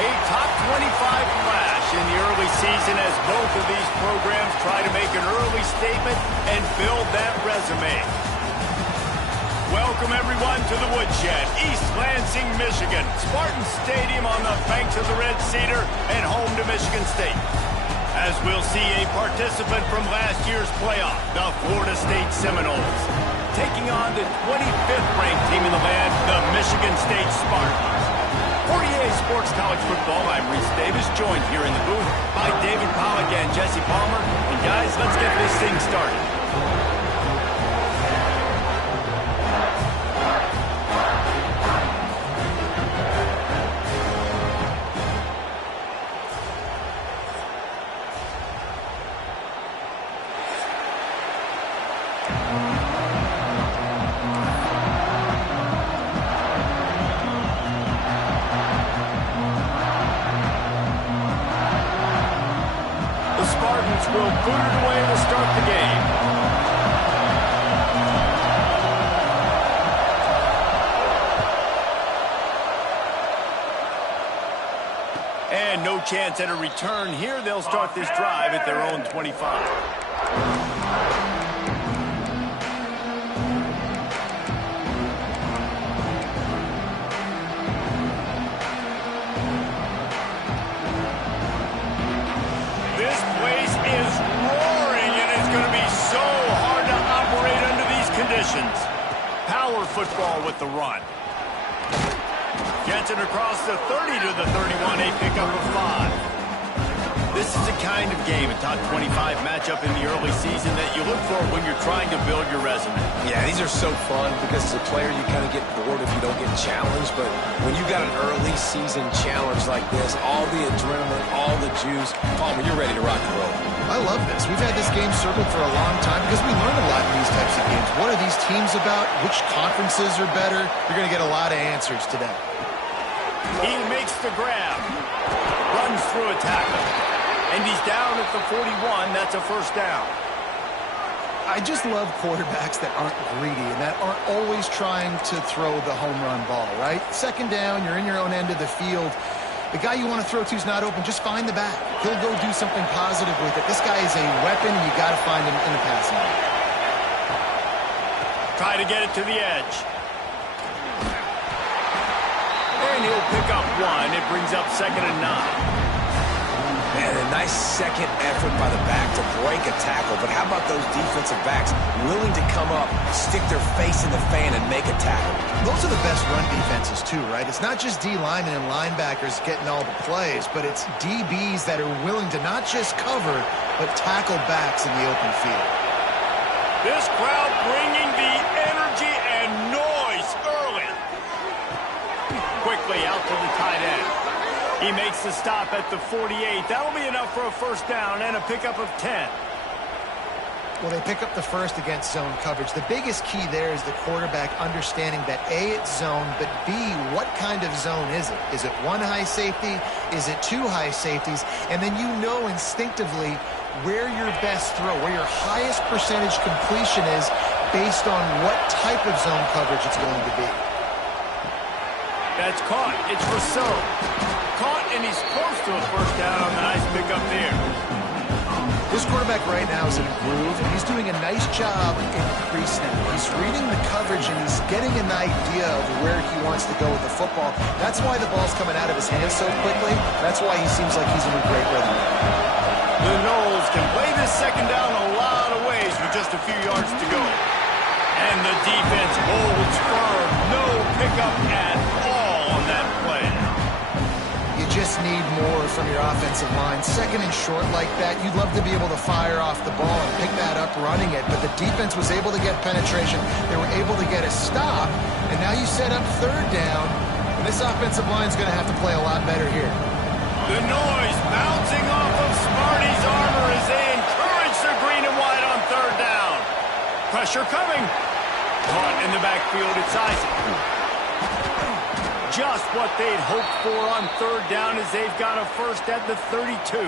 A top 25 flash in the early season as both of these programs try to make an early statement and build that resume. Welcome, everyone, to the Woodshed, East Lansing, Michigan. Spartan Stadium on the banks of the Red Cedar and home to Michigan State. As we'll see a participant from last year's playoff, the Florida State Seminoles, taking on the 25th ranked team in the land, the Michigan State Spartans. 48 Sports College Football, I'm Reese Davis, joined here in the booth by David Pollack and Jesse Palmer. And guys, let's get this thing started. Will put it away to start the game. And no chance at a return here. They'll start this drive at their own 25. Power football with the run. Gets it across the 30 to the 31, a pickup of 5. This is the kind of game, a top 25 matchup in the early season that you look for when you're trying to build your resume. Yeah, these are so fun because as a player you kind of get bored if you don't get challenged, but when you got an early season challenge like this, all the adrenaline, all the juice, Palmer, you're ready to rock and roll. I love this. We've had this game circled for a long time because we learn a lot in these types of games. What are these teams about? Which conferences are better? You're going to get a lot of answers today. He makes the grab. Runs through a tackle. And he's down at the 41. That's a first down. I just love quarterbacks that aren't greedy and that aren't always trying to throw the home run ball, right? Second down, you're in your own end of the field. The guy you want to throw to is not open. Just find the back. He'll go do something positive with it. This guy is a weapon, and you got to find him in the passing game. Try to get it to the edge. And he'll pick up 1. It brings up 2nd and 9. Man, a nice second effort by the back to break a tackle. But how about those defensive backs willing to come up, stick their face in the fan, and make a tackle? Those are the best run defenses, too, right? It's not just D linemen and linebackers getting all the plays, but it's DBs that are willing to not just cover, but tackle backs in the open field. This crowd bringing the energy and noise early. Quickly out to the tight end. He makes the stop at the 48. That'll be enough for a first down and a pickup of 10. Well, they pick up the first against zone coverage. The biggest key there is the quarterback understanding that A, it's zone, but B, what kind of zone is it? Is it one high safety? Is it two high safeties? And then you know instinctively where your best throw, where your highest percentage completion is based on what type of zone coverage it's going to be. That's caught. It's Rousseau. Caught, and he's close to a first down on the nice pickup there. This quarterback right now is in a groove, and he's doing a nice job in pre-snap. He's reading the coverage, and he's getting an idea of where he wants to go with the football. That's why the ball's coming out of his hands so quickly. That's why he seems like he's in a great rhythm. The Noles can play this second down a lot of ways with just a few yards to go. And the defense holds firm. No pickup at all on that play. You just need more from your offensive line. Second and short like that, you'd love to be able to fire off the ball and pick that up running it, but the defense was able to get penetration. They were able to get a stop, and now you set up third down, and this offensive line's going to have to play a lot better here. The noise bouncing off of Sparty's armor as they encourage the green and white on third down. Pressure coming. Caught in the backfield, it's Isaac. Just what they'd hoped for on third down as they've got a first at the 32.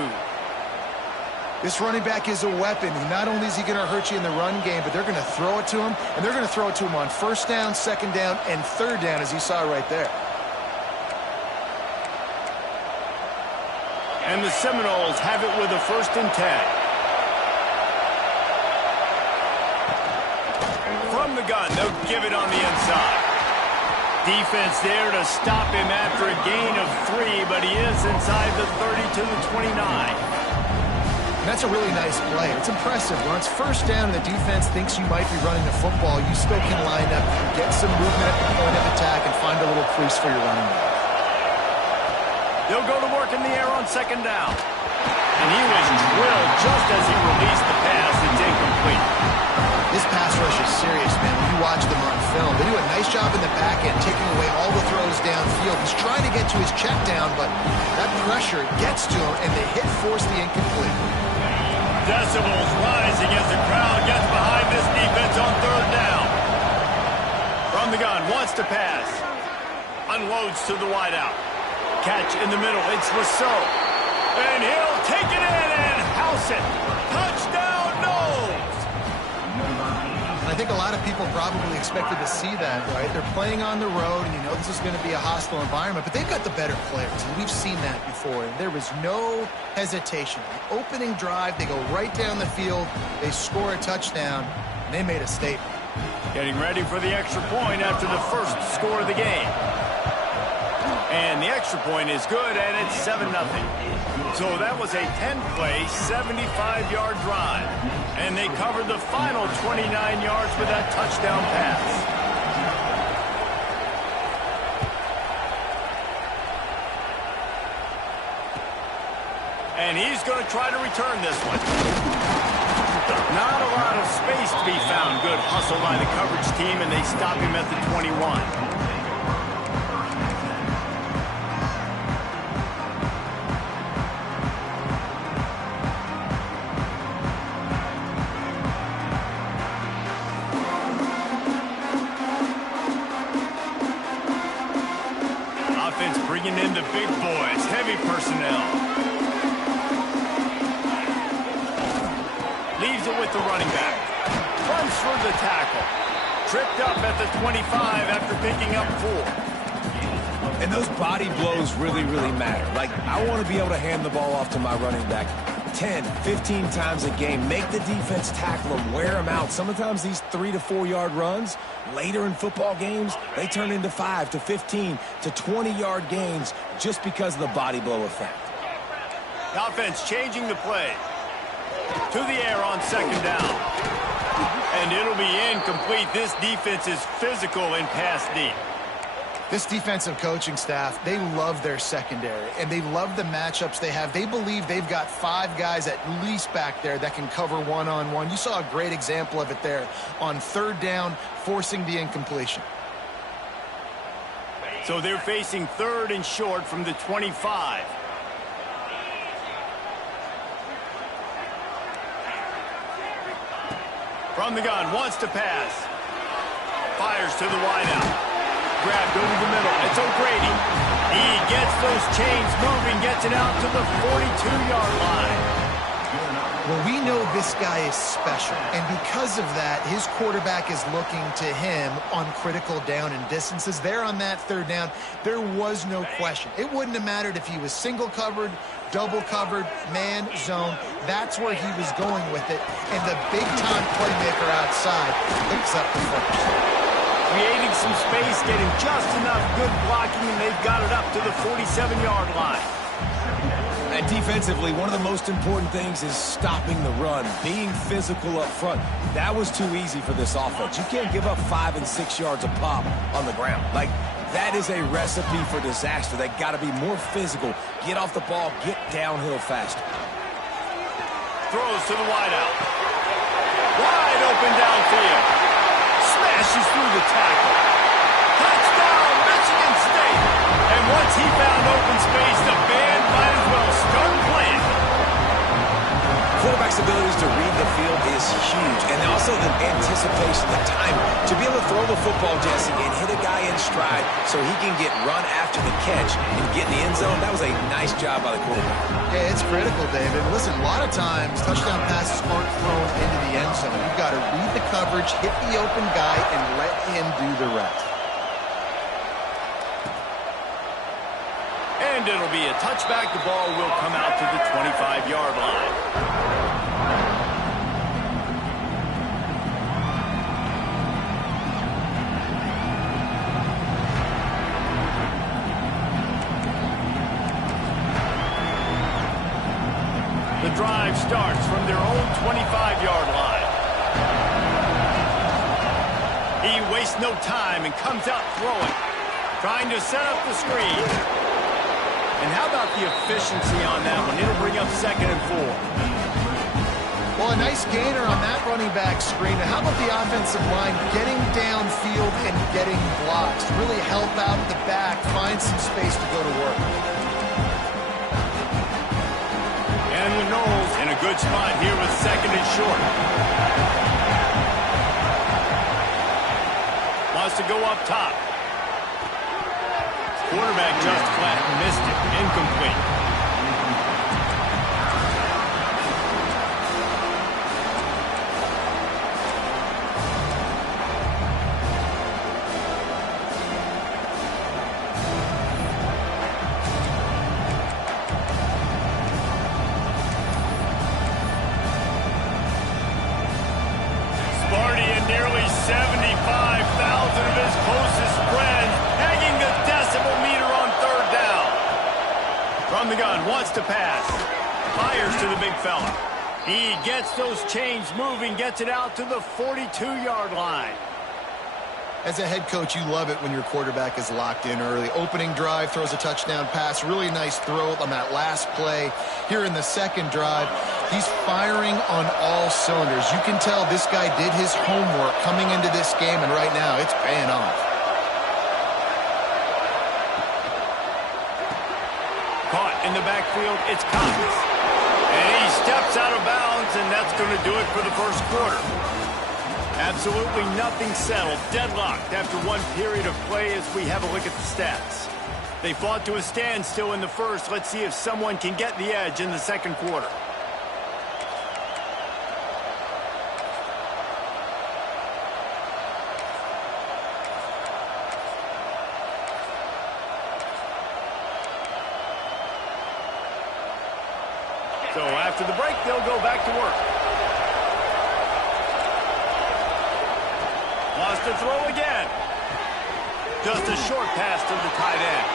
This running back is a weapon. Not only is he going to hurt you in the run game, but they're going to throw it to him, and they're going to throw it to him on first down, second down, and third down, as you saw right there. And the Seminoles have it with a 1st and 10. From the gun, they'll give it on the inside. Defense there to stop him after a gain of 3, but he is inside the 30 to the 29. And that's a really nice play. It's impressive. When it's 1st down and the defense thinks you might be running the football, you still can line up, get some movement at the point of attack, and find a little crease for your running back. They'll go to work in the air on 2nd down. And he was drilled just as he released the pass. It's incomplete. This pass rush is serious, man. When you watch them on film, they do a nice job in the back end, taking away all the throws downfield. He's trying to get to his check down, but that pressure gets to him, and the hit forced the incomplete. Decibels rising as the crowd gets behind this defense on 3rd down. From the gun, wants to pass. Unloads to the wideout. Catch in the middle. It's Rousseau. And he'll take it in and house it. Touchdown, Noles! I think a lot of people probably expected to see that, right? They're playing on the road, and you know this is going to be a hostile environment, but they've got the better players, and we've seen that before. And there was no hesitation. The opening drive, they go right down the field, they score a touchdown, and they made a statement. Getting ready for the extra point after the 1st score of the game. And the extra point is good, and it's 7-0. So that was a 10-play, 75-yard drive. And they covered the final 29 yards with that touchdown pass. And he's going to try to return this one. Not a lot of space to be found. Good hustle by the coverage team, and they stop him at the 21. Bringing in the big boys, heavy personnel. Leaves it with the running back. Runs for the tackle. Tripped up at the 25 after picking up 4. And those body blows really, really matter. Like, I want to be able to hand the ball off to my running back 10, 15 times a game. Make the defense tackle them, wear them out. Sometimes these 3 to 4 yard runs, later in football games, they turn into 5 to 15 to 20-yard gains just because of the body blow effect. The offense changing the play. To the air on 2nd down. And it'll be incomplete. This defense is physical and pass deep. This defensive coaching staff, they love their secondary, and they love the matchups they have. They believe they've got 5 guys at least back there that can cover one-on-one. You saw a great example of it there on 3rd down, forcing the incompletion. So they're facing 3rd and short from the 25. From the gun, wants to pass. Fires to the wideout. Grabbed over the middle. It's O'Grady. He gets those chains moving, gets it out to the 42-yard line. Well, we know this guy is special, and because of that, his quarterback is looking to him on critical down and distances. There on that 3rd down, there was no question. It wouldn't have mattered if he was single covered, double covered, man, zone. That's where he was going with it, and the big-time playmaker outside picks up the first. Creating some space, getting just enough good blocking, and they've got it up to the 47-yard line. And defensively, one of the most important things is stopping the run, being physical up front. That was too easy for this offense. You can't give up 5 and 6 yards a pop on the ground. Like, that is a recipe for disaster. They got to be more physical, get off the ball, get downhill faster. Throws to the wideout. Wide open downfield. Smashes through the tackle. Touchdown, Michigan State. And once he found open space, the band might as well start playing. Quarterback's abilities to read the field is huge. And also the anticipation, the time to be able to throw the football, Jesse, and hit a guy in stride so he can get run after the catch and get in the end zone. That was a nice job by the quarterback. Yeah, it's critical, David. Listen, a lot of times touchdown passes aren't thrown into the end zone. You've got to read the coverage, hit the open guy, and let him do the rest. And And it'll be a touchback. The ball will come out to the 25-yard line. The drive starts from their own 25-yard line. He wastes no time and comes out throwing, trying to set up the screen. And how about the efficiency on that one? It'll bring up 2nd and 4. Well, a nice gainer on that running back screen. Now, how about the offensive line getting downfield and getting blocks to really help out the back, find some space to go to work. And the Knowles in a good spot here with 2nd and short. Wants to go up top. Quarterback just flat missed it. Incomplete. Nearly 75,000 of his closest friends hanging the decimal meter on 3rd down. From the gun, wants to pass. Fires to the big fella. He gets those chains moving, gets it out to the 42-yard line. As a head coach, you love it when your quarterback is locked in early. Opening drive, throws a touchdown pass. Really nice throw on that last play. Here in the 2nd drive, he's firing on all cylinders. You can tell this guy did his homework coming into this game, and right now it's paying off. Caught in the backfield, it's Cox. And he steps out of bounds, and that's going to do it for the first quarter. Absolutely nothing settled. Deadlocked after one period of play as we have a look at the stats. They fought to a standstill in the first. Let's see if someone can get the edge in the 2nd quarter. So after the break, they'll go back to work. Wants to throw again. Just a short pass to the tight end.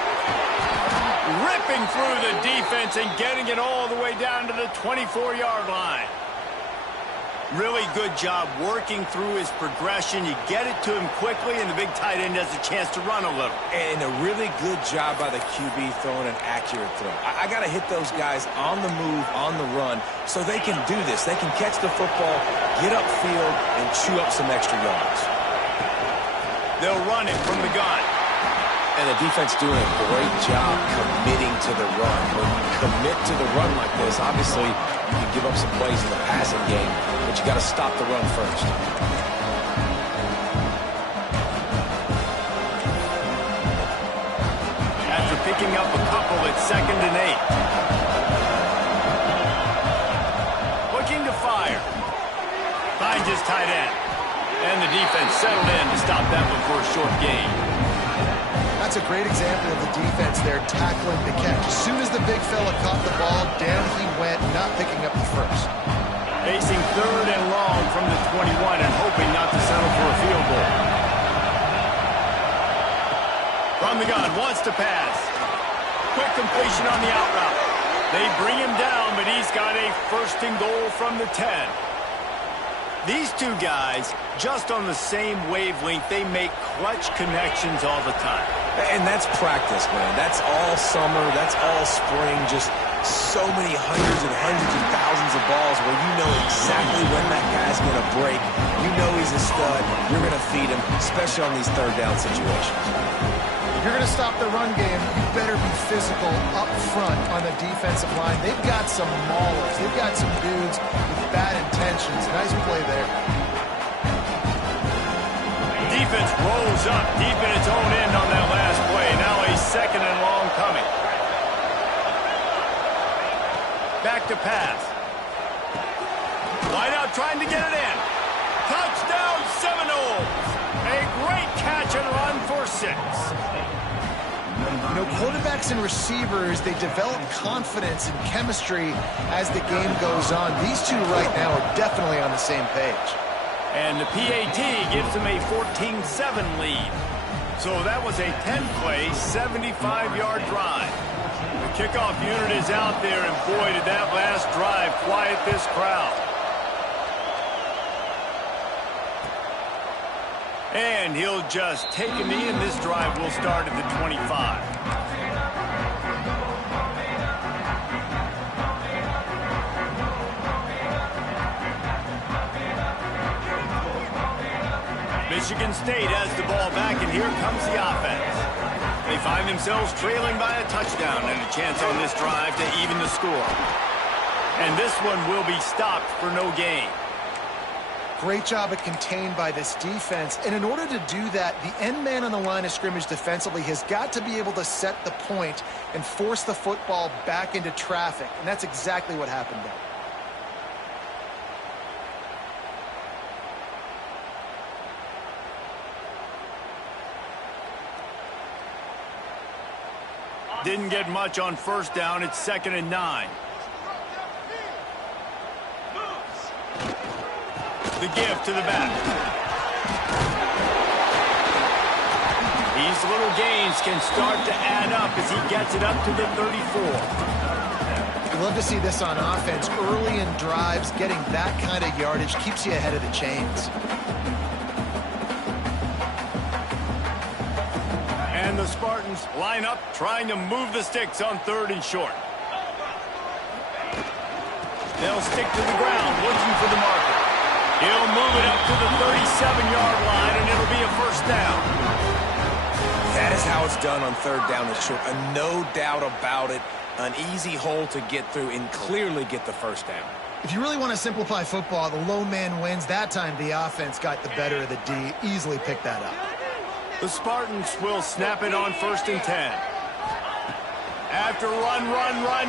Ripping through the defense and getting it all the way down to the 24-yard line. Really good job working through his progression. You get it to him quickly, and the big tight end has a chance to run a little. And a really good job by the QB throwing an accurate throw. I got to hit those guys on the move, on the run, so they can do this. They can catch the football, get upfield, and chew up some extra yards. They'll run it from the gun. And the defense doing a great job committing to the run. When you commit to the run like this, obviously you can give up some plays in the passing game, but you got to stop the run first. After picking up a couple, it's 2nd and 8. Looking to fire. Finds his tight end. And the defense settled in to stop that one for a short gain. That's a great example of the defense there tackling the catch. As soon as the big fella caught the ball, down he went, not picking up the first. Facing 3rd and long from the 21 and hoping not to settle for a field goal. From the gun, wants to pass. Quick completion on the out route. They bring him down, but he's got a 1st and goal from the 10. These two guys, just on the same wavelength, they make clutch connections all the time. And that's practice, man. That's all summer. That's all spring. Just so many hundreds and thousands of balls where you know exactly when that guy's going to break. You know he's a stud. You're going to feed him, especially on these 3rd down situations. If you're going to stop the run game, you better be physical up front on the defensive line. They've got some maulers. They've got some dudes with bad intentions. Nice play there. Defense rolls up deep in its own end on that last play. Now a 2nd and long coming. Back to pass. Wide out trying to get it in. Touchdown Seminoles. A great catch and run for 6. You know, quarterbacks and receivers, they develop confidence and chemistry as the game goes on. These two right now are definitely on the same page. And the PAT gives them a 14-7 lead. So that was a 10-play, 75-yard drive. The kickoff unit is out there, and boy, did that last drive quiet this crowd. And he'll just take a knee, and this drive will start at the 25. Michigan State has the ball back, and here comes the offense. They find themselves trailing by a touchdown and a chance on this drive to even the score. And this one will be stopped for no gain. Great job at contained by this defense. And in order to do that, the end man on the line of scrimmage defensively has got to be able to set the point and force the football back into traffic. And that's exactly what happened there. Didn't get much on first down. It's 2nd and 9. The give to the back. These little gains can start to add up as he gets it up to the 34. You love to see this on offense. Early in drives, getting that kind of yardage keeps you ahead of the chains. And the Spartans line up, trying to move the sticks on 3rd and short. They'll stick to the ground, looking for the marker. He'll move it up to the 37-yard line, and it'll be a first down. That is how it's done on 3rd down and short. No doubt about it. An easy hole to get through and clearly get the first down. If you really want to simplify football, the low man wins. That time the offense got the better of the D. Easily picked that up. The Spartans will snap it on 1st and 10. After run,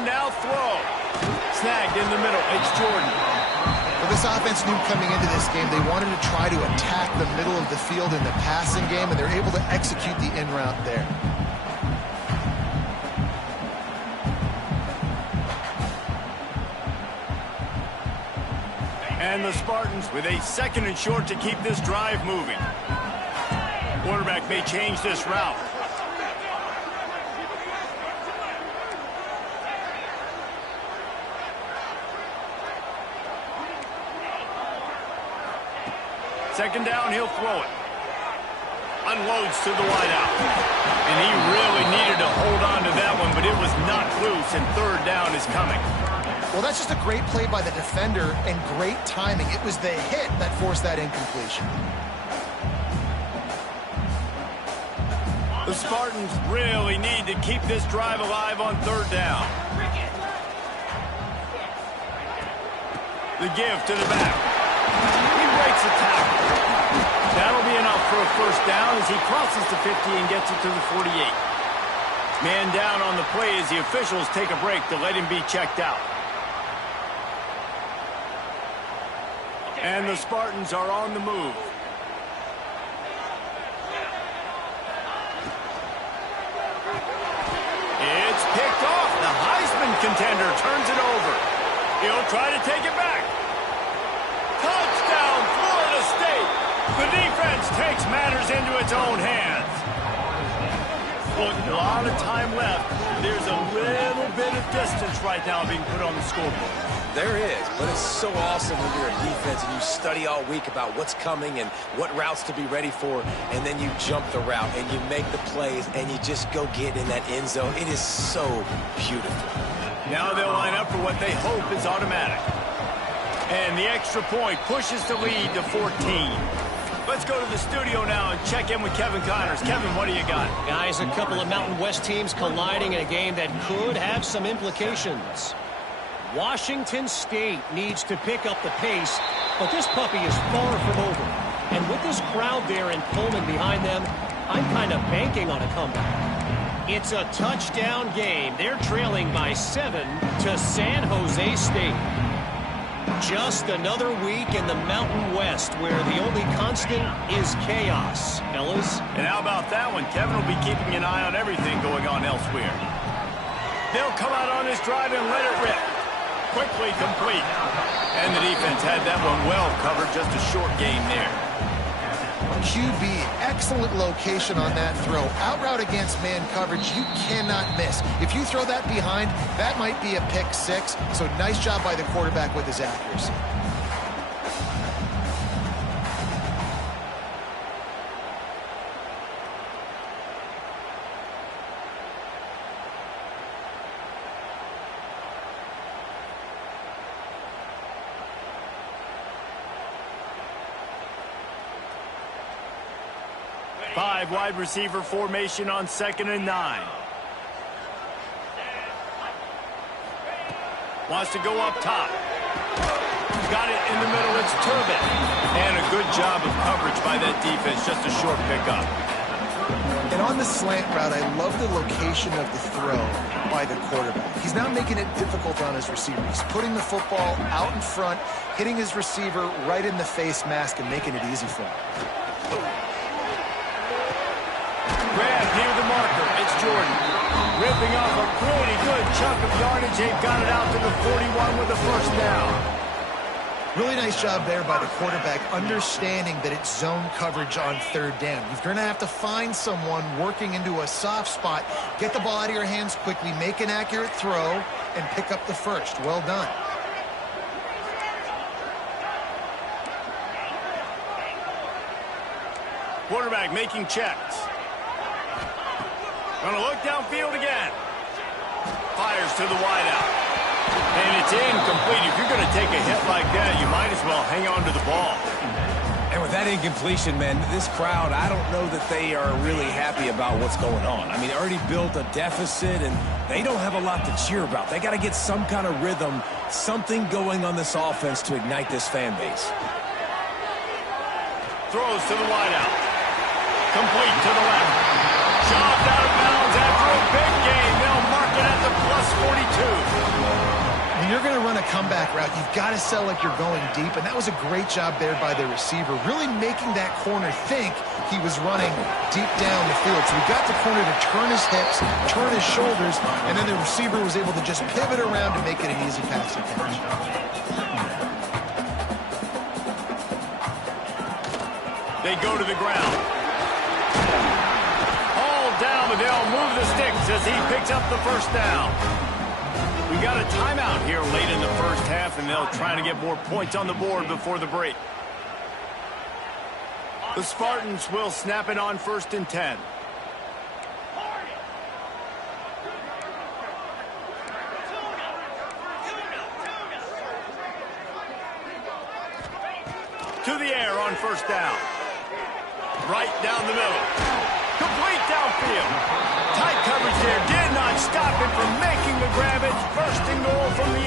now throw. Snagged in the middle. It's Jordan. Well, this offense knew coming into this game they wanted to try to attack the middle of the field in the passing game, and they're able to execute the in route there. And the Spartans with a 2nd and short to keep this drive moving. Quarterback may change this route. Second down, he'll throw it. Unloads to the wideout. And he really needed to hold on to that one, but it was knocked loose, and 3rd down is coming. Well, that's just a great play by the defender and great timing. It was the hit that forced that incompletion. The Spartans really need to keep this drive alive on 3rd down. The give to the back. He breaks the tackle. That'll be enough for a first down as he crosses the 50 and gets it to the 48. Man down on the play as the officials take a break to let him be checked out. And the Spartans are on the move. It's picked off. The Heisman contender turns it over. He'll try to take it back. Touchdown, Florida State. The defense takes matters into its own hands. Look, a lot of time left. There's a little bit of distance right now being put on the scoreboard. There is, but it's so awesome when you're a defense and you study all week about what's coming and what routes to be ready for, and then you jump the route and you make the plays and you just go get in that end zone. It is so beautiful. Now they'll line up for what they hope is automatic. And the extra point pushes the lead to 14. Let's go to the studio now and check in with Kevin Connors. Kevin, what do you got? Guys, a couple of Mountain West teams colliding in a game that could have some implications. Washington State needs to pick up the pace, but this puppy is far from over. And with this crowd there in Pullman behind them, I'm kind of banking on a comeback. It's a touchdown game. They're trailing by 7 to San Jose State. Just another week in the Mountain West where the only constant is chaos. Ellis? And how about that one? Kevin will be keeping an eye on everything going on elsewhere. They'll come out on this drive and let it rip. Quickly complete. And the defense had that one well covered. Just a short game there. QB, excellent location on that throw. Out route against man coverage, you cannot miss. If you throw that behind, that might be a pick six. So nice job by the quarterback with his accuracy. Five wide receiver formation on 2nd and 9. Wants to go up top. Got it in the middle. It's Turbin. And a good job of coverage by that defense. Just a short pickup. And on the slant route, I love the location of the throw by the quarterback. He's not making it difficult on his receiver. He's putting the football out in front, hitting his receiver right in the face mask and making it easy for him. Grab near the marker. It's Jordan. Ripping off a pretty good chunk of yardage. They've got it out to the 41 with a first down. Really nice job there by the quarterback, understanding that it's zone coverage on 3rd down. You're going to have to find someone working into a soft spot, get the ball out of your hands quickly, make an accurate throw, and pick up the first. Well done. Quarterback making checks. Going to look downfield again. Fires to the wideout. And it's incomplete. If you're going to take a hit like that, you might as well hang on to the ball. And with that incompletion, man, this crowd, I don't know that they are really happy about what's going on. I mean, they already built a deficit, and they don't have a lot to cheer about. They got to get some kind of rhythm, something going on this offense to ignite this fan base. Throws to the wideout. Complete to the left. Shoved out of bounds after a big game. They'll mark it at the +42. When you're going to run a comeback route, you've got to sell like you're going deep, and that was a great job there by the receiver, really making that corner think he was running deep down the field. So he got the corner to turn his hips, turn his shoulders, and then the receiver was able to just pivot around to make it an easy passing catch. They go to the ground. All down, but they'll move the sticks as he picks up the first down. We got a timeout here late in the first half, and they'll try to get more points on the board before the break. The Spartans will snap it on 1st and 10. To the air on 1st down. Right down the middle. Complete downfield. Tight coverage there. Did not stop him from making the grab. It's 1st and goal from the 8.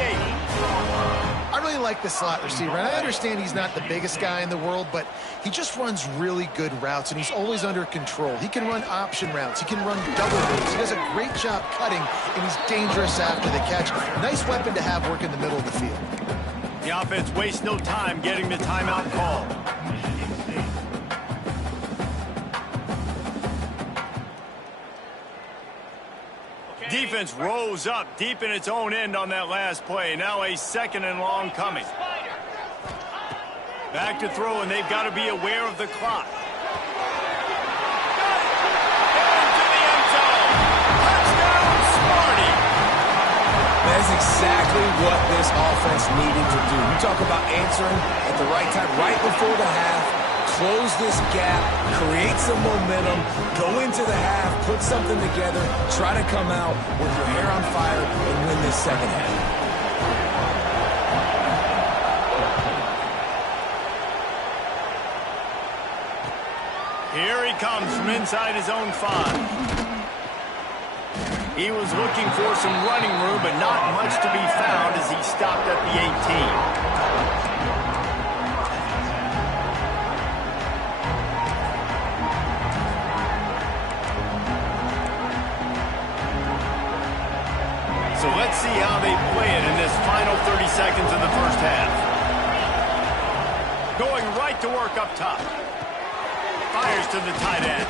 I really like the slot receiver, and I understand he's not the biggest guy in the world, but he just runs really good routes, and he's always under control. He can run option routes. He can run double moves. He does a great job cutting, and he's dangerous after the catch. Nice weapon to have work in the middle of the field. The offense wastes no time getting the timeout call. Defense rose up deep in its own end on that last play. Now a 2nd and long coming. Back to throw, and they've got to be aware of the clock. Into the end zone. Touchdown, Sparty. That's exactly what this offense needed to do. You talk about answering at the right time, right before the half. Close this gap, create some momentum, go into the half, put something together, try to come out with your hair on fire and win this second half. Here he comes from inside his own 5. He was looking for some running room, but not much to be found as he stopped at the 18. So let's see how they play it in this final 30 seconds of the first half. Going right to work up top. Fires to the tight end.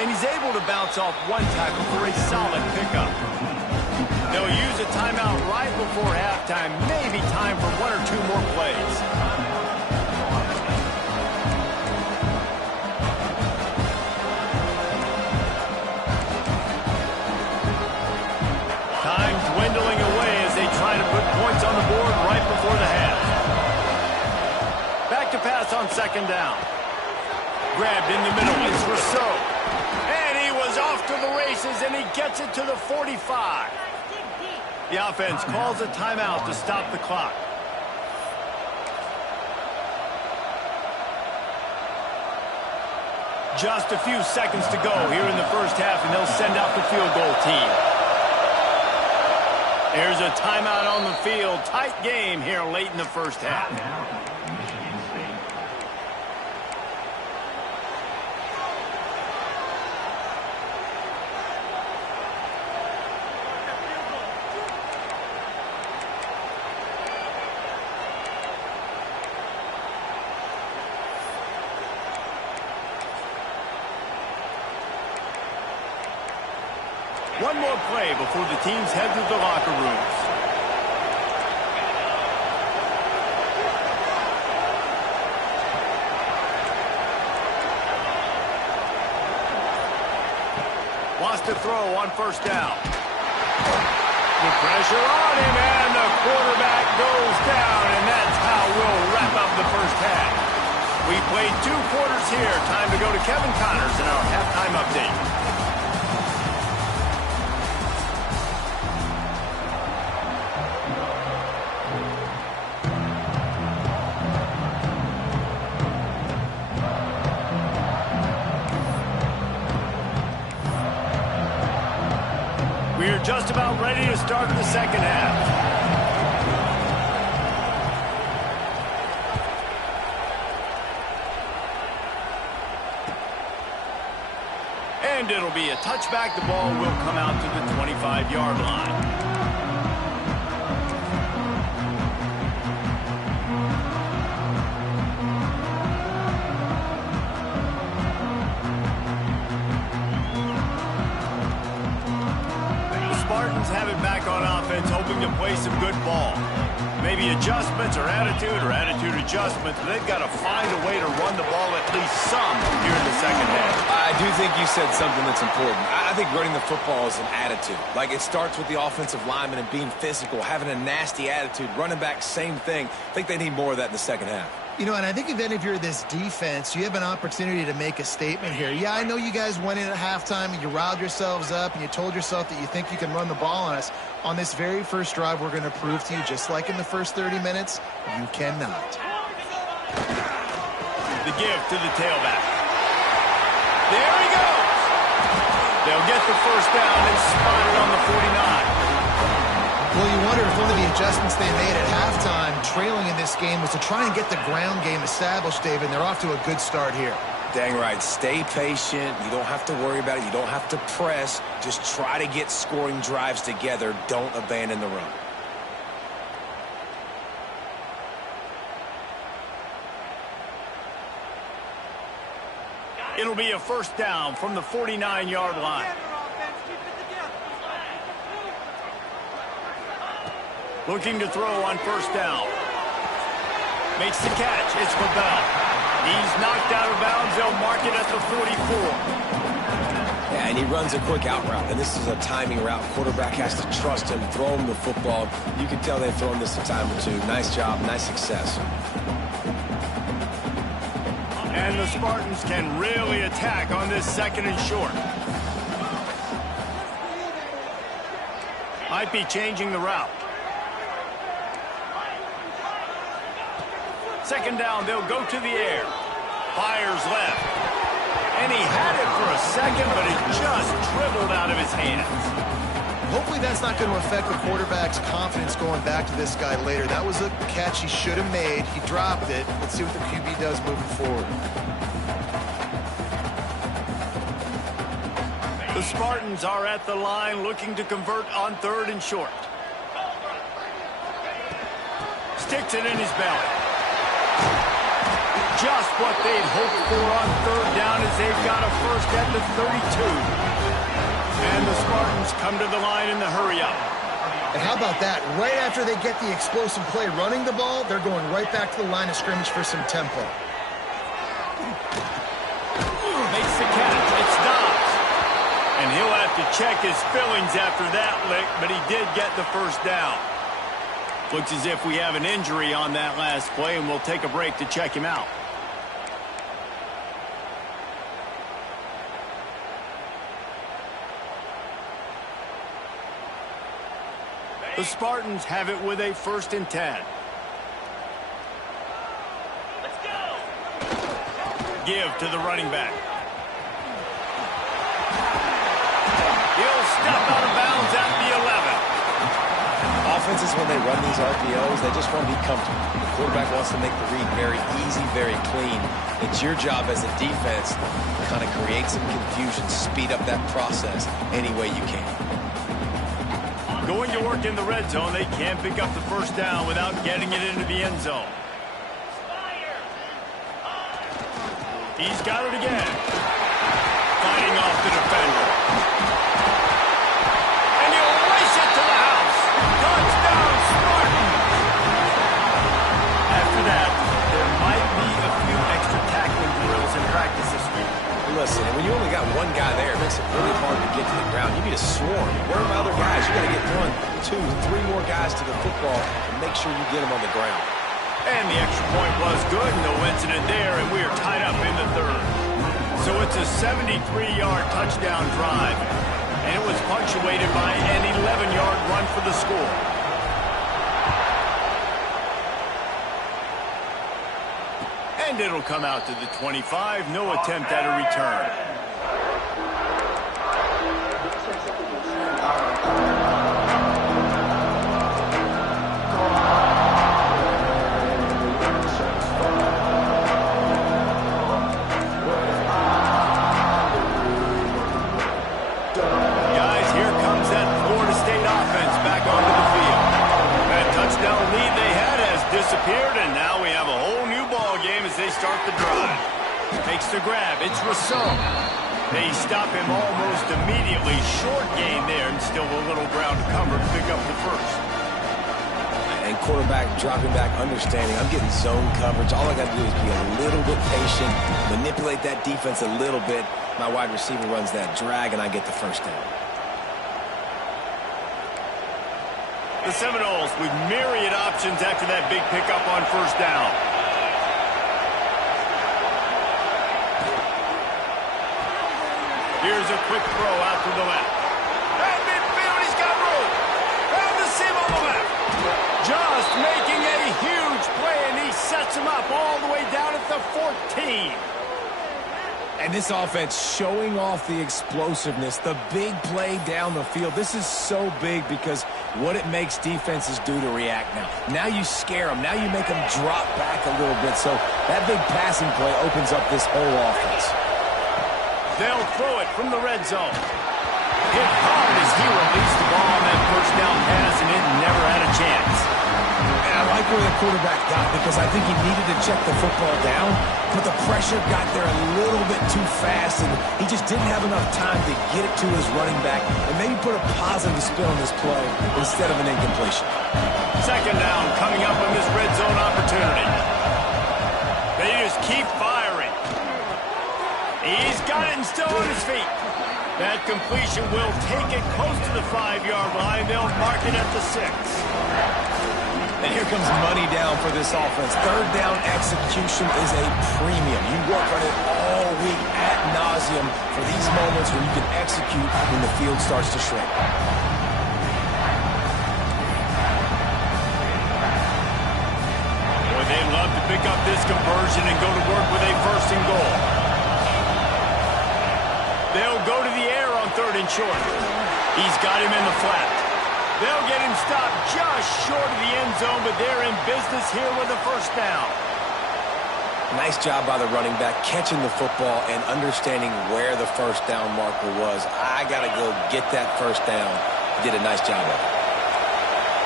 And he's able to bounce off one tackle for a solid pickup. They'll use a timeout right before halftime. Maybe time for one or two more plays. Time dwindling away as they try to put points on the board right before the half. Back to pass on second down. Grabbed in the middle. It's Rousseau. And he was off to the races, and he gets it to the 45. The offense calls a timeout to stop the clock. Just a few seconds to go here in the first half, and they'll send out the field goal team. Here's a timeout on the field. Tight game here late in the first half. One more play before the teams head to the locker rooms. Wants to throw on first down. The pressure on him, and the quarterback goes down, and that's how we'll wrap up the first half. We played 2 quarters here. Time to go to Kevin Connors in our halftime update. We're just about ready to start the second half. And it'll be a touchback. The ball will come out to the 25-yard line. Have it back on offense, hoping to play some good ball. Maybe adjustments or attitude adjustments. They've got to find a way to run the ball at least some here in the second half. I do think you said something that's important. I think running the football is an attitude. Like, it starts with the offensive lineman and being physical, having a nasty attitude. Running back, same thing. I think they need more of that in the second half. You know, and I think if you're this defense, you have an opportunity to make a statement here. Yeah, I know you guys went in at halftime and you riled yourselves up and you told yourself that you think you can run the ball on us. On this very first drive, we're going to prove to you, just like in the first 30 minutes, you cannot. The give to the tailback. There he goes. They'll get the first down and spot it on the 49. Well, you wonder if one of the adjustments they made at halftime, trailing in this game, was to try and get the ground game established, David, and they're off to a good start here. Dang right. Stay patient. You don't have to worry about it. You don't have to press. Just try to get scoring drives together. Don't abandon the run. It'll be a first down from the 49-yard line. Looking to throw on first down. Makes the catch. It's Babel. He's knocked out of bounds. They'll mark it at the 44. Yeah, and he runs a quick out route, and this is a timing route. Quarterback has to trust him, throw him the football. You can tell they've thrown this a time or two. Nice job, nice success. And the Spartans can really attack on this second and short. Might be changing the route. Second down, they'll go to the air. Fires left. And he had it for a second, but it just dribbled out of his hands. Hopefully that's not going to affect the quarterback's confidence going back to this guy later. That was a catch he should have made. He dropped it. Let's see what the QB does moving forward. The Spartans are at the line looking to convert on third and short. Sticks it in his belly. just what they'd hoped for on third down as they've got a first at the 32. And the Spartans come to the line in the hurry-up. And how about that? Right after they get the explosive play running the ball, they're going right back to the line of scrimmage for some tempo. Makes the catch. It stops. And he'll have to check his fillings after that lick, but he did get the first down. Looks as if we have an injury on that last play, and we'll take a break to check him out. The Spartans have it with a 1st and 10. Let's go. Give to the running back. He'll step out of bounds at the 11. Offenses, when they run these RPOs, they just want to be comfortable. The quarterback wants to make the read very easy, very clean. It's your job as a defense to kind of create some confusion, speed up that process any way you can. Going to work in the red zone, they can't pick up the first down without getting it into the end zone. He's got it again. Fighting off the defender. And he'll race it to the house. Touchdown, Spartan! After that, there might be a few extra tackling drills in practice this week. Listen, when you only got one guy there, it makes it really hard to get to the ground. You need a swarm. Where are my other guys? You got to get 1, 2, 3 more guys to the football and make sure you get them on the ground. And the extra point was good. No incident there, and we are tied up in the 3rd. So it's a 73-yard touchdown drive, and it was punctuated by an 11-yard run for the score. And it'll come out to the 25. No attempt at a return. Guys, here comes that Florida State offense back onto the field. That touchdown lead they had has disappeared, and now we have a whole new ball game as they start the drive. Makes the grab. It's Rousseau. They stop him almost immediately. Short gain there, and still a little ground to cover to pick up the first. And quarterback dropping back, understanding I'm getting zone coverage. All I got to do is be a little bit patient, manipulate that defense a little bit. My wide receiver runs that drag, and I get the first down. The Seminoles with myriad options after that big pickup on first down. Here's a quick throw out to the left. At midfield, he's got room. Found the seam on the left. Just making a huge play, and he sets him up all the way down at the 14. And this offense showing off the explosiveness, the big play down the field. This is so big because what it makes defenses do to react now. Now you scare them. Now you make them drop back a little bit. So that big passing play opens up this whole offense. They'll throw it from the red zone. Hit hard as he released the ball on that first down pass, and it never had a chance. And I like where the quarterback got because I think he needed to check the football down, but the pressure got there a little bit too fast, and he just didn't have enough time to get it to his running back and maybe put a positive spin on this play instead of an incompletion. Second down coming up on this red zone opportunity. They just keep firing. He's got it and still on his feet. That completion will take it close to the 5-yard line. They'll mark it at the 6. And here comes money down for this offense. Third down execution is a premium. You work on it all week ad nauseum for these moments when you can execute when the field starts to shrink. Boy, they'd love to pick up this conversion and go to work with a 1st and goal. They'll go to the air on 3rd and short. He's got him in the flat. They'll get him stopped just short of the end zone, but they're in business here with a first down. Nice job by the running back, catching the football and understanding where the first down marker was. I got to go get that first down. Did a nice job of it.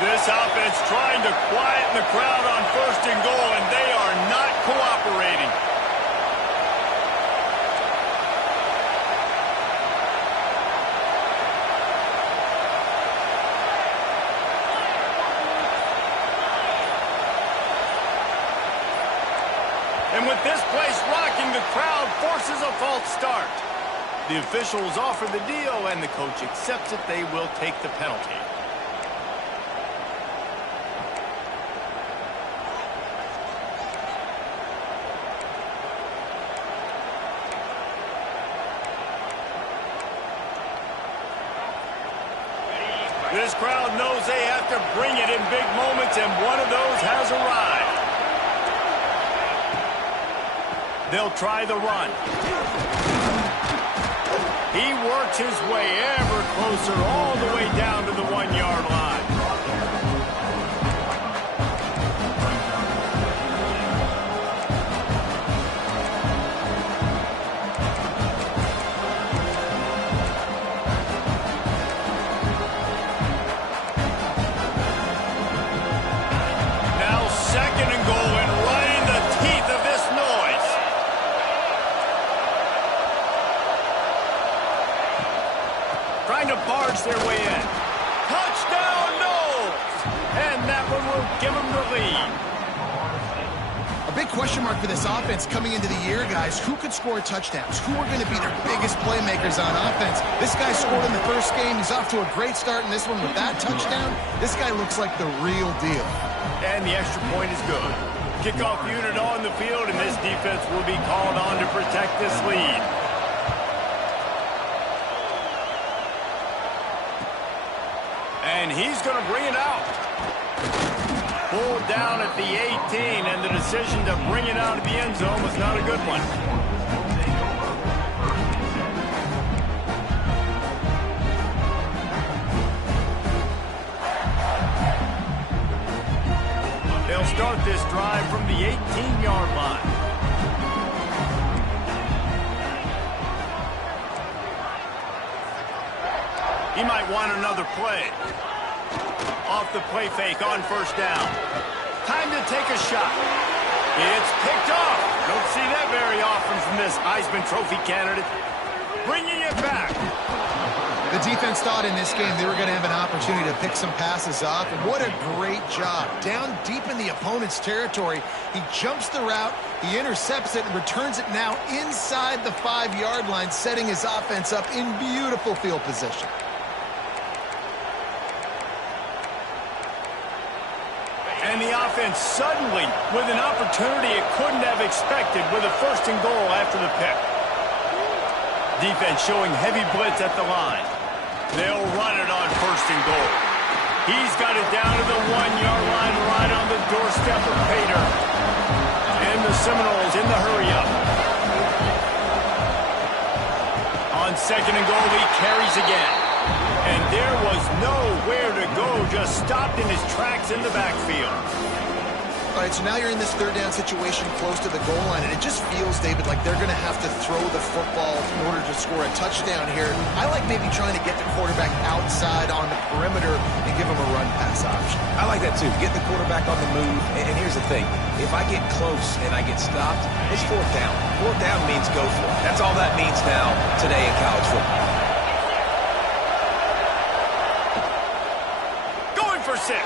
This offense trying to quieten the crowd on 1st and goal, and they are not cooperating. And with this place rocking, the crowd forces a false start. The officials offer the deal, and the coach accepts it. They will take the penalty. This crowd knows they have to bring it in big moments, and one of those has arrived. They'll try the run. He works his way ever closer all the way down to the 1-yard line. Now 2nd and goal, and right in the teeth of this noise. Trying to barge their way in. Touchdown, Knowles! And that one will give them the lead. A big question mark for this offense coming into the year, guys. Who could score touchdowns? Who are going to be their biggest playmakers on offense? This guy scored in the first game. He's off to a great start in this one with that touchdown. This guy looks like the real deal. And the extra point is good. Kickoff unit on the field, and this defense will be called on to protect this lead. And he's going to bring it out. Pulled down at the 18, and the decision to bring it out of the end zone was not a good one. They'll start this drive from the 18-yard line. He might want another play. Off the play fake on 1st down. Time to take a shot. It's picked off. Don't see that very often from this Heisman Trophy candidate. Bringing it back. The defense thought in this game they were going to have an opportunity to pick some passes off, and what a great job. Down deep in the opponent's territory, he jumps the route, he intercepts it, and returns it now inside the 5-yard line, setting his offense up in beautiful field position. And the offense suddenly with an opportunity it couldn't have expected with a 1st and goal after the pick. Defense showing heavy blitz at the line. They'll run it on 1st and goal. He's got it down to the 1-yard line right on the doorstep of Pater. And the Seminoles in the hurry-up. On 2nd and goal, he carries again. And there was nowhere to go, just stopped in his tracks in the backfield. All right, so now you're in this 3rd down situation close to the goal line, and it just feels, David, like they're going to have to throw the football in order to score a touchdown here. I like maybe trying to get the quarterback outside on the perimeter and give him a run-pass option. I like that, too. Get the quarterback on the move. And here's the thing. If I get close and I get stopped, it's 4th down. 4th down means go for it. That's all that means now today in college football. Going for 6.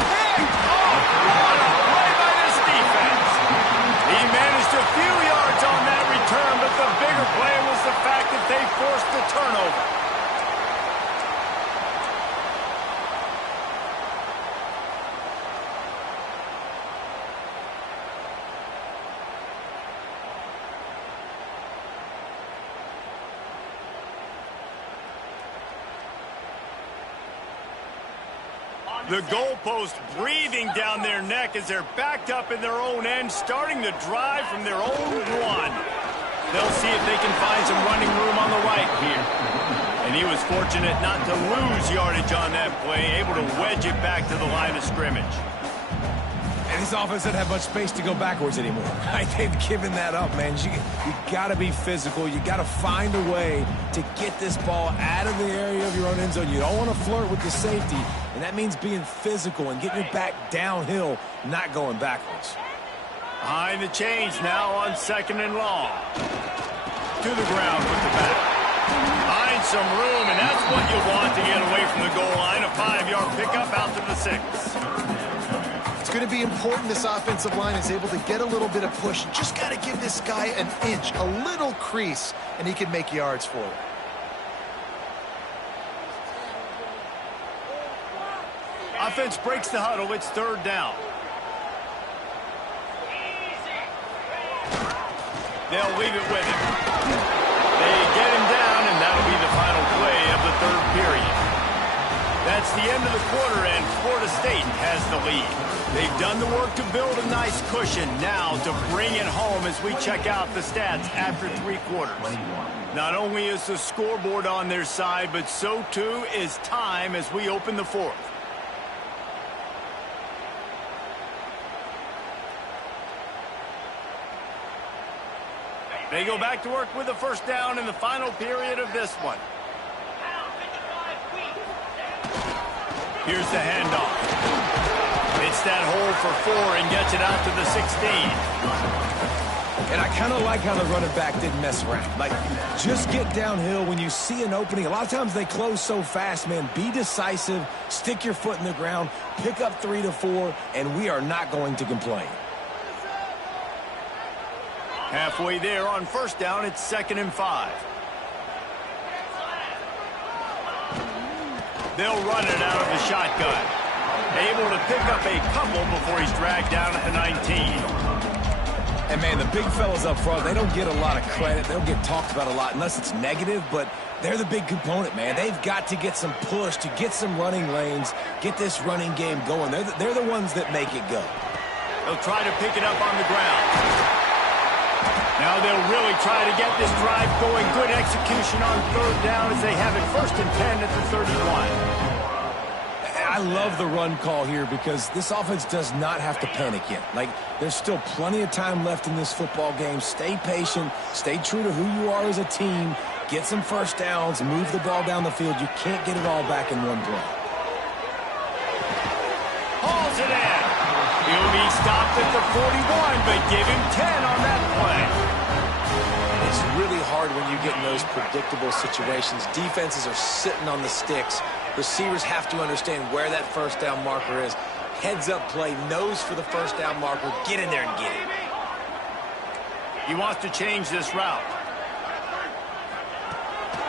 What a play by this defense. He managed a few yards on that return, but the bigger play was the fact that they forced the turnover. The goalpost breathing down their neck as they're backed up in their own end, starting the drive from their own 1. They'll see if they can find some running room on the right here. And he was fortunate not to lose yardage on that play, able to wedge it back to the line of scrimmage. And this offense doesn't have much space to go backwards anymore. They've given that up, man. You got to be physical. You got to find a way to get this ball out of the area of your own end zone. You don't want to flirt with the safety, and that means being physical and getting it back downhill, not going backwards. Behind the chains now on 2nd and long. To the ground with the bat. Find some room, and that's what you want to get away from the goal line. A 5-yard pickup out to the 6. It's going to be important this offensive line is able to get a little bit of push. Just got to give this guy an inch, a little crease, and he can make yards for it. Offense breaks the huddle. It's 3rd down. They'll leave it with him. They get him down, and that'll be the final play of the 3rd period. That's the end of the quarter, and Florida State has the lead. They've done the work to build a nice cushion. Now to bring it home as we check out the stats after 3 quarters. Not only is the scoreboard on their side, but so too is time as we open the 4th. They go back to work with a 1st down in the final period of this one. Here's the handoff. It's that hole for 4 and gets it out to the 16. And I kind of like how the running back didn't mess around. Like, just get downhill when you see an opening. A lot of times they close so fast, man. Be decisive, stick your foot in the ground, pick up 3 to 4, and we are not going to complain. Halfway there on 1st down, it's 2nd and 5. They'll run it out of the shotgun. Able to pick up a couple before he's dragged down at the 19. And, man, the big fellas up front, they don't get a lot of credit. They don't get talked about a lot unless it's negative, but they're the big component, man. They've got to get some push, to get some running lanes, get this running game going. They're the ones that make it go. They'll try to pick it up on the ground. Now they'll really try to get this drive going. Good execution on 3rd down as they have it 1st and 10 at the 31. I love the run call here because this offense does not have to panic yet. Like, there's still plenty of time left in this football game. Stay patient. Stay true to who you are as a team. Get some 1st downs. Move the ball down the field. You can't get it all back in one play. Hauls it in. He'll be stopped at the 41, but give him 10 on that play. It's really hard when you get in those predictable situations. Defenses are sitting on the sticks. Receivers have to understand where that 1st down marker is. Heads up play, nose for the 1st down marker. Get in there and get it. He wants to change this route.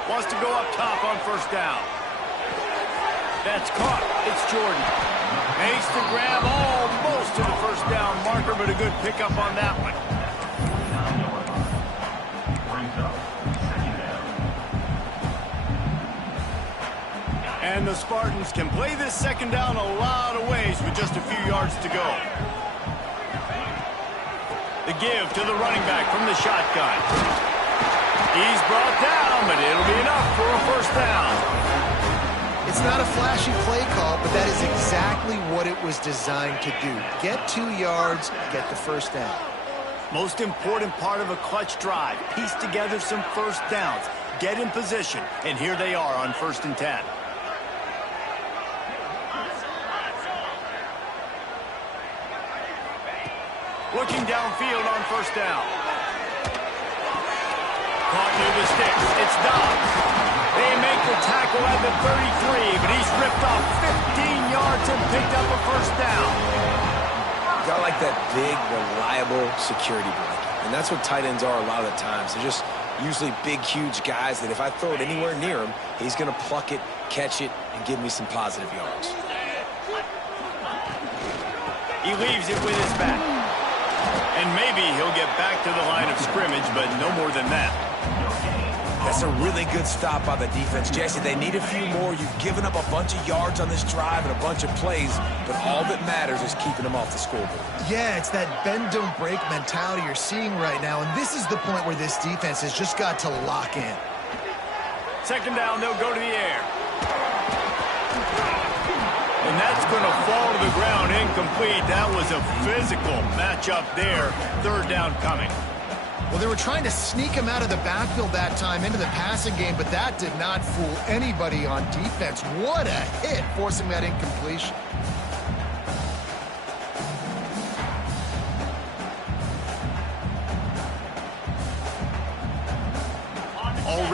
Wants to go up top on 1st down. That's caught. It's Jordan. Makes the grab almost to the 1st down marker, but a good pickup on that one. And the Spartans can play this 2nd down a lot of ways with just a few yards to go. The give to the running back from the shotgun. He's brought down, but it'll be enough for a 1st down. It's not a flashy play call, but that is exactly what it was designed to do. Get 2 yards, get the 1st down. Most important part of a clutch drive. Piece together some 1st downs. Get in position, and here they are on 1st and 10. Looking downfield on 1st down. Caught near the sticks. It's Dobbs. They make the tackle at the 33, but he's ripped off 15 yards and picked up a 1st down. Got like that big, reliable security blanket. And that's what tight ends are a lot of the times. They're just usually big, huge guys that if I throw it anywhere near him, he's going to pluck it, catch it, and give me some positive yards. He leaves it with his back. And maybe he'll get back to the line of scrimmage, but no more than that. That's a really good stop by the defense. Jesse, they need a few more. You've given up a bunch of yards on this drive and a bunch of plays, but all that matters is keeping them off the scoreboard. Yeah, it's that bend, don't break mentality you're seeing right now, and this is the point where this defense has just got to lock in. 2nd down, they'll go to the air. And that's going to fall to the ground incomplete. That was a physical matchup there. 3rd down coming. Well, they were trying to sneak him out of the backfield that time into the passing game, but that did not fool anybody on defense. What a hit, forcing that incompletion.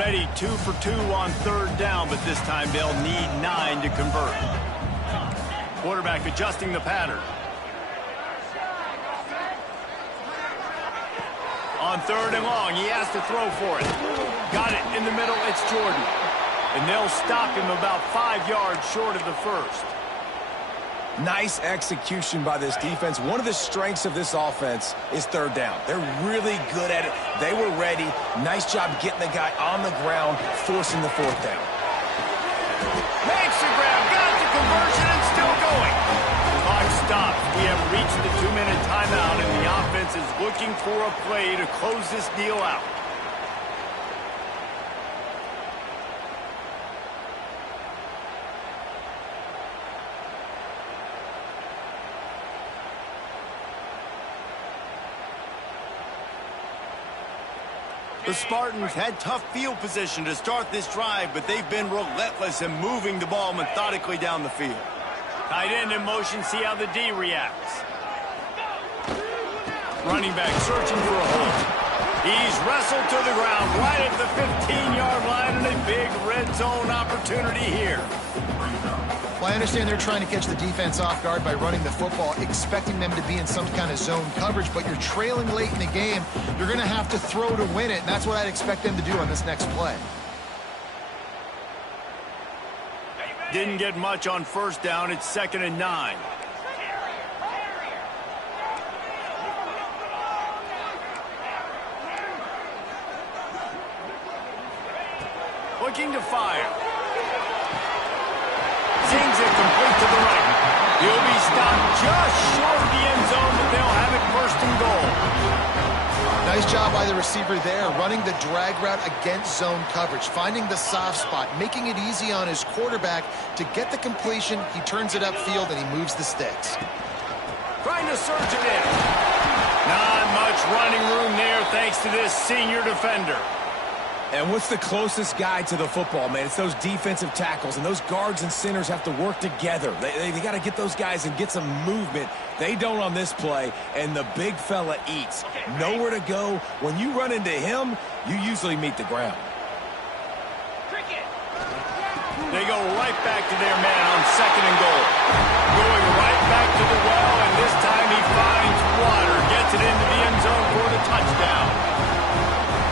Already 2 for 2 on third down, but this time they'll need 9 to convert. Quarterback adjusting the pattern. On third and long, he has to throw for it. Got it in the middle, it's Jordan. And they'll stop him about 5 yards short of the first. Nice execution by this defense. One of the strengths of this offense is third down. They're really good at it. They were ready. Nice job getting the guy on the ground, forcing the fourth down. Makes the grab, got the conversion, and still going. Clock stops. We have reached the 2-minute timeout, and the offense is looking for a play to close this deal out. The Spartans had tough field position to start this drive, but they've been relentless in moving the ball methodically down the field. Tight end in motion, see how the D reacts. Running back searching for a hole. He's wrestled to the ground right at the 15-yard line, and a big red zone opportunity here. Well, I understand they're trying to catch the defense off guard by running the football, expecting them to be in some kind of zone coverage, but you're trailing late in the game. You're going to have to throw to win it, and that's what I'd expect them to do on this next play. Didn't get much on first down. It's 2nd and 9. Looking to fire. Sings it complete to the right. He'll be stopped just short of the end zone, but they'll have it 1st and goal. Nice job by the receiver there, running the drag route against zone coverage, finding the soft spot, making it easy on his quarterback to get the completion. He turns it upfield, and he moves the sticks. Trying to surge it in. Not much running room there thanks to this senior defender. And what's the closest guy to the football, man? It's those defensive tackles, and those guards and centers have to work together. They got to get those guys and get some movement. They don't on this play, and the big fella eats. Nowhere to go. When you run into him, you usually meet the ground. They go right back to their man on 2nd and goal. Going right back to the well, and this time he finds water. Gets it into the end zone for the touchdown.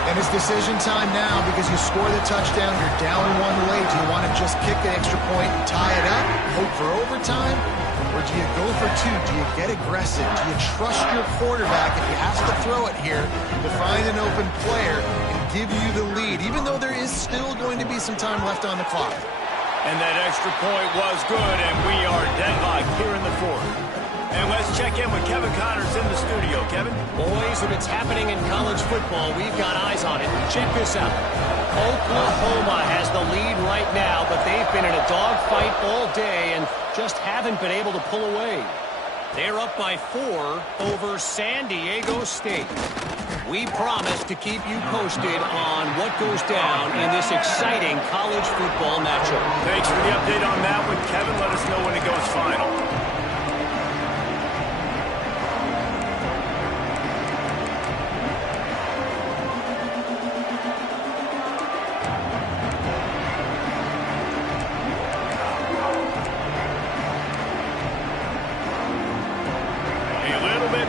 And it's decision time now because you score the touchdown, you're down 1 late. Do you want to just kick the extra point and tie it up, hope for overtime? Or do you go for 2? Do you get aggressive? Do you trust your quarterback if he has to throw it here to find an open player and give you the lead, even though there is still going to be some time left on the clock? And that extra point was good, and we are deadlocked here in the 4th. And let's check in with Kevin Connors in the studio. Kevin? Boys, if it's happening in college football, we've got eyes on it. Check this out. Oklahoma has the lead right now, but they've been in a dogfight all day and just haven't been able to pull away. They're up by 4 over San Diego State. We promise to keep you posted on what goes down in this exciting college football matchup. Thanks for the update on that one, Kevin. Let us know when it goes final.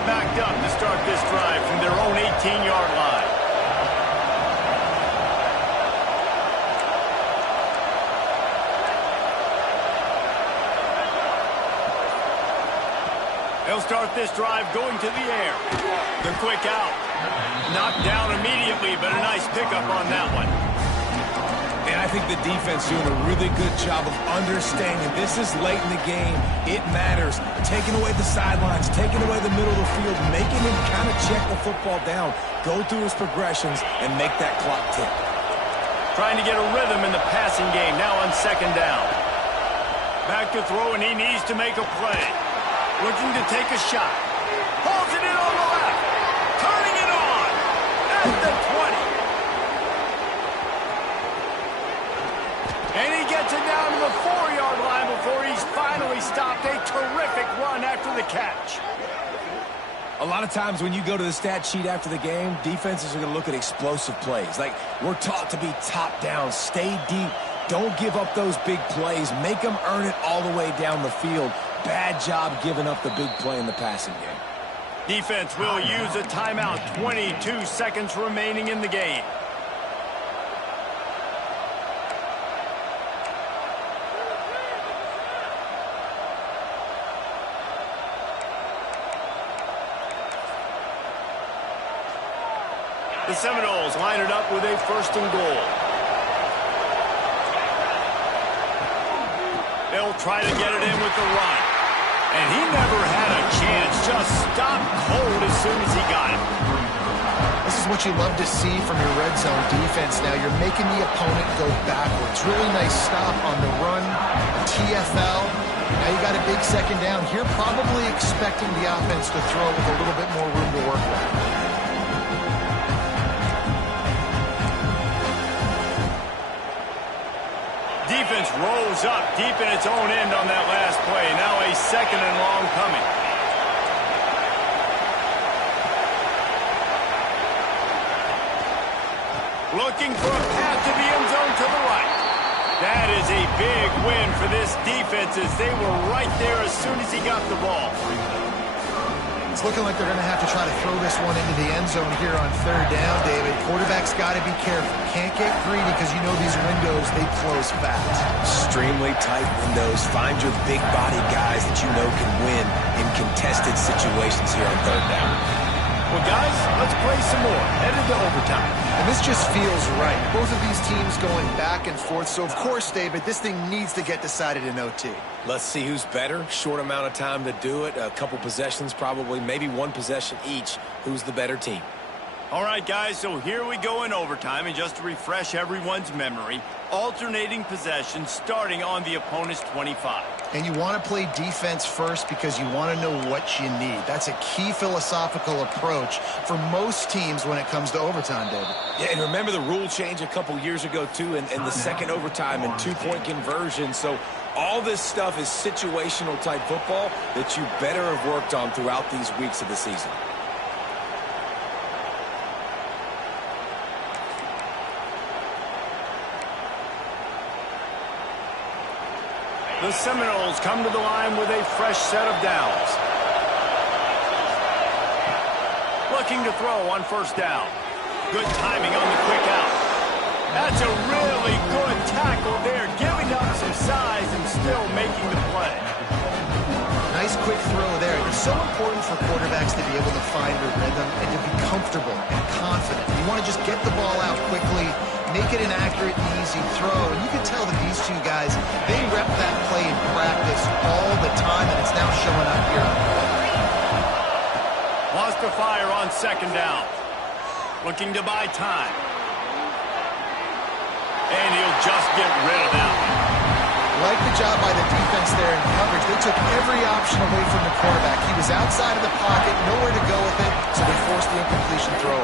Backed up to start this drive from their own 18-yard line. They'll start this drive going to the air. The quick out. Knocked down immediately, but a nice pickup on that one. And I think the defense doing a really good job of understanding this is late in the game. It matters. Taking away the sidelines, taking away the middle of the field, making him kind of check the football down, go through his progressions, and make that clock tick. Trying to get a rhythm in the passing game, now on 2nd down. Back to throw, and he needs to make a play. Looking to take a shot. Holds it in on the left. Turning it on at the 20. And he gets it down to the 4-yard line before he's finally stopped. A terrific run after the catch. A lot of times when you go to the stat sheet after the game, defenses are going to look at explosive plays. Like, we're taught to be top down, stay deep, don't give up those big plays, make them earn it all the way down the field. Bad job giving up the big play in the passing game. Defense will use a timeout. 22 seconds remaining in the game. The Seminoles line it up with a 1st and goal. They'll try to get it in with the run. And he never had a chance. Just stopped cold as soon as he got it. This is what you love to see from your red zone defense. Now you're making the opponent go backwards. Really nice stop on the run, TFL. Now you got a big 2nd down. Here probably expecting the offense to throw with a little bit more room to work with. Defense rose up deep in its own end on that last play. Now a 2nd and long coming. Looking for a path to the end zone to the right. That is a big win for this defense as they were right there as soon as he got the ball. It's looking like they're going to have to try to throw this one into the end zone here on 3rd down, David. Quarterback's got to be careful. Can't get greedy because you know these windows, they close fast. Extremely tight windows. Find your big body guys that you know can win in contested situations here on 3rd down. Well, guys, let's play some more. Headed to overtime. And this just feels right. Both of these teams going back and forth. So, of course, David, this thing needs to get decided in OT. Let's see who's better. Short amount of time to do it. A couple possessions probably, maybe 1 possession each. Who's the better team? All right, guys, so here we go in overtime. And just to refresh everyone's memory, alternating possessions starting on the opponent's 25. And you want to play defense first because you want to know what you need. That's a key philosophical approach for most teams when it comes to overtime, David. Yeah, and remember the rule change a couple years ago, too, and the 2nd overtime and 2-point conversion. So all this stuff is situational type football that you better have worked on throughout these weeks of the season. The Seminoles come to the line with a fresh set of downs. Looking to throw on 1st down. Good timing on the quick out. That's a really good tackle there, giving up some size and still making the play. Nice quick throw there. It's so important for quarterbacks to be able to find a rhythm and to be comfortable and confident. You want to just get the ball out quickly, make it an accurate and easy throw. And you can tell that these two guys, they rep that play in practice all the time, and it's now showing up here. Lost to fire on 2nd down. Looking to buy time. And he'll just get rid of that one. Like the job by the defense there in coverage. They took every option away from the quarterback. He was outside of the pocket, nowhere to go with it, so they forced the incompletion throw.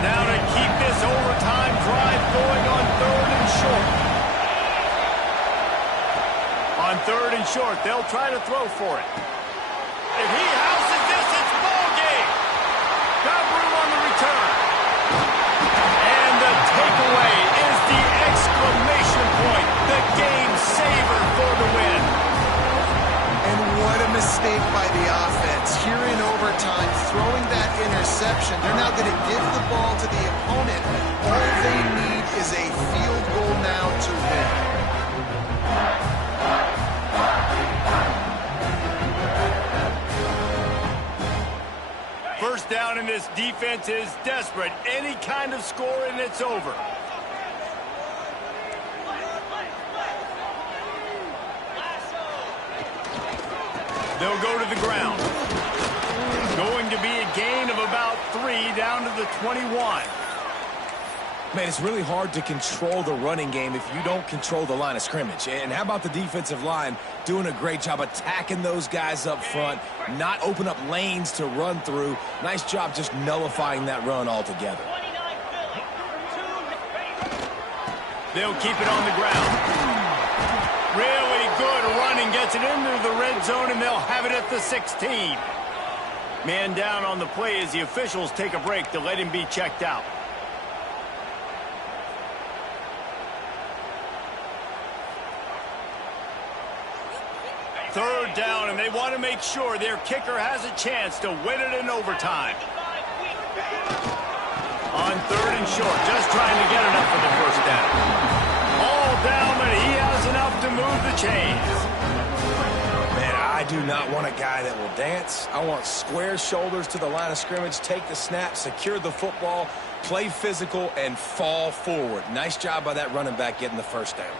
Now to keep this overtime drive going on 3rd and short. On 3rd and short, they'll try to throw for it. If he houses this, it's ball game. Got room on the return. And the takeaway is the exclamation point. The game saver for the win. And what a mistake by the offense. Here in overtime, throwing that interception. They're now going to give the ball to the opponent. All they need is a field goal now to win. First down, and this defense is desperate. Any kind of score and it's over. They'll go to the ground. Going to be a gain of about 3 down to the 21. Man, it's really hard to control the running game if you don't control the line of scrimmage. And how about the defensive line doing a great job attacking those guys up front, not open up lanes to run through. Nice job just nullifying that run altogether. They'll keep it on the ground. Really good running, gets it into the red zone, and they'll have it at the 16. Man down on the play as the officials take a break to let him be checked out. Third down, and they want to make sure their kicker has a chance to win it in overtime. On third and short, just trying to get enough for the first down. All down, and he has enough to move the chains. Man, I do not want a guy that will dance. I want square shoulders to the line of scrimmage, take the snap, secure the football, play physical, and fall forward. Nice job by that running back getting the first down.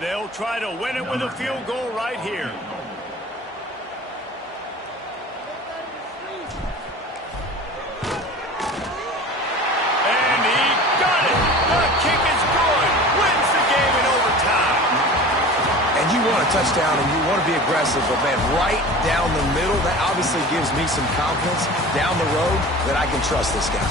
They'll try to win it with a field goal right here. And he got it. The kick is good. Wins the game in overtime. And you want a touchdown and you want to be aggressive, but man, right down the middle, that obviously gives me some confidence down the road that I can trust this guy.